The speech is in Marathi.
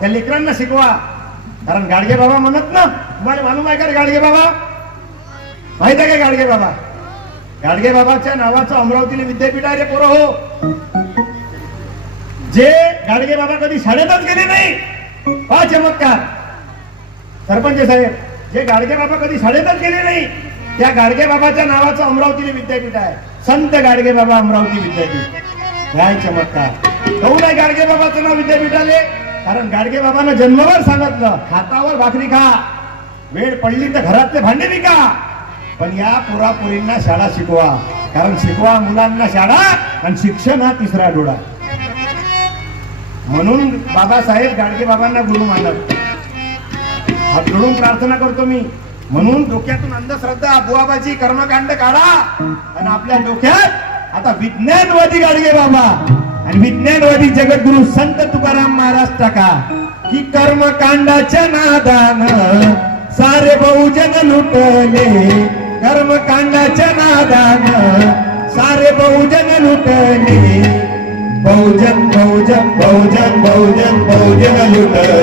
त्या लेकरांना शिकवा. कारण गाडगे बाबा म्हणत ना, तुम्हाला मालूम आहे का गाडगे बाबा? माहित आहे का गाडगे बाबा? गाडगे बाबाच्या नावाचं अमरावतीला विद्यापीठ आहे रे पोरं हो. जे गाडगे बाबा कधी शाळेतच गेले नाही, हा चमत्कार. सरपंच साहेब, जे गाडगे बाबा कधी शाळेतच गेले नाही, त्या गाडगे बाबाच्या नावाचं अमरावतीला विद्यापीठ आहे. संत गाडगे बाबा अमरावती विद्यापीठ. काय चमत्कार. कहून आहे गाडगे बाबाचं नाव विद्यापीठाले? कारण गाडगे बाबांना जन्मभर सांगितलं, हातावर भाकरी खा, वेळ पडली तर घरातले भांडे विका, पण या पोरापोरींना शाळा शिकवा. कारण शिकवा मुलांना शाळा, आणि शिक्षण हा तिसरा डोळा. म्हणून बाबासाहेब गाडगे बाबांना गुरु मानत. हात जोडून प्रार्थना करतो मी. म्हणून डोक्यातून अंधश्रद्धा, बुवाबाजी, कर्मकांड काढा, आणि आपल्या डोक्यात आता विज्ञानवादी गाडगे बाबा आणि विज्ञानवादी जगद्गुरु संत तुकाराम महाराज टाका. की कर्मकांडाच्या नादानं सारे बहुजन लुटले, कर्मकांडाच्या नादानं सारे बहुजन लुटले, बहुजन बहुजन बहुजन बहुजन बहुजन लुटले,